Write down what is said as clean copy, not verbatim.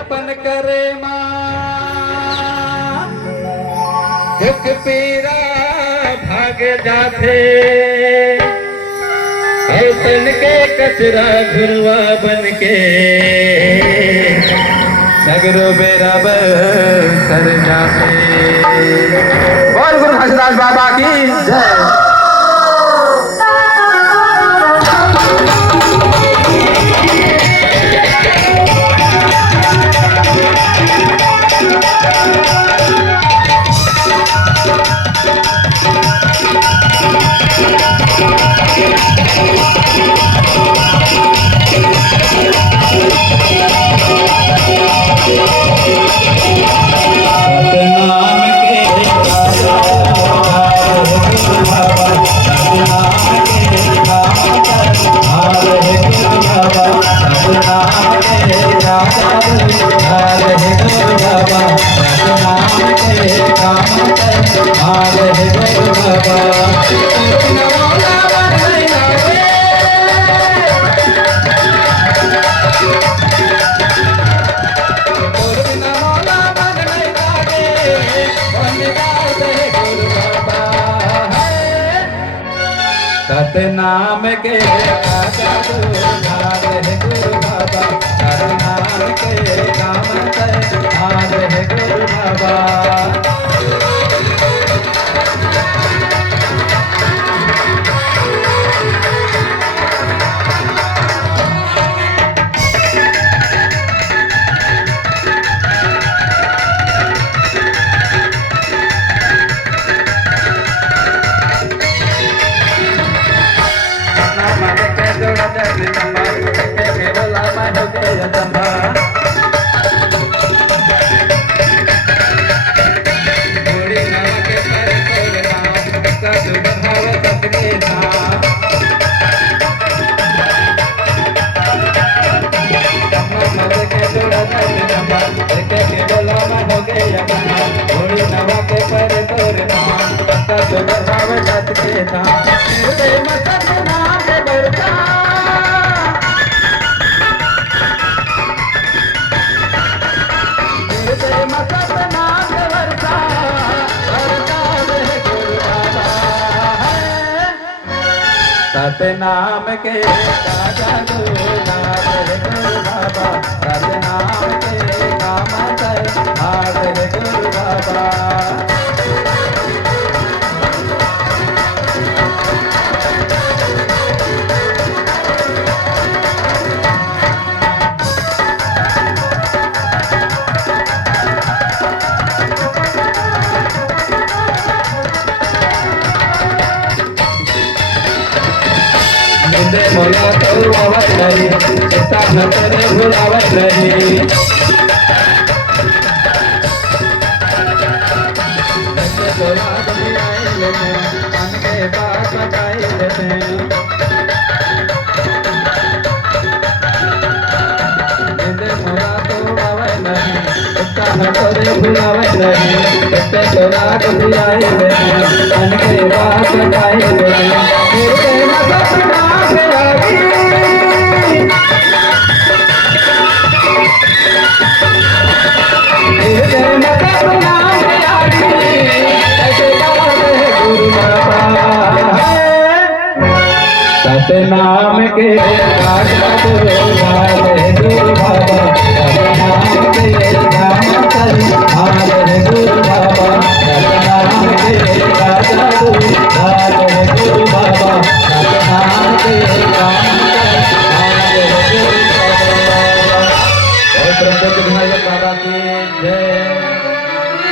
अपन करे मां दुख पीरा भाग जाथे तन के कचरा घुरवा बन के सगरो बेरा कर जाते। बोल गुरु घासीदास बाबा की जय। सतनाम के गुरु बाबा, सतनाम के काम है गुरु बाबा। सतनाम के गुरु बाबा, सतनाम के काम है गुरु बाबा। मोला तो आवत नहीं, इतना भटरे भुलावत नहीं। तोरा कभी आए लेते, मन के बात बताए लेते। मोला तो आवत नहीं, इतना भटरे भुलावत नहीं। तोरा कभी आए लेते, मन के बात बताए लेते। सतनाम के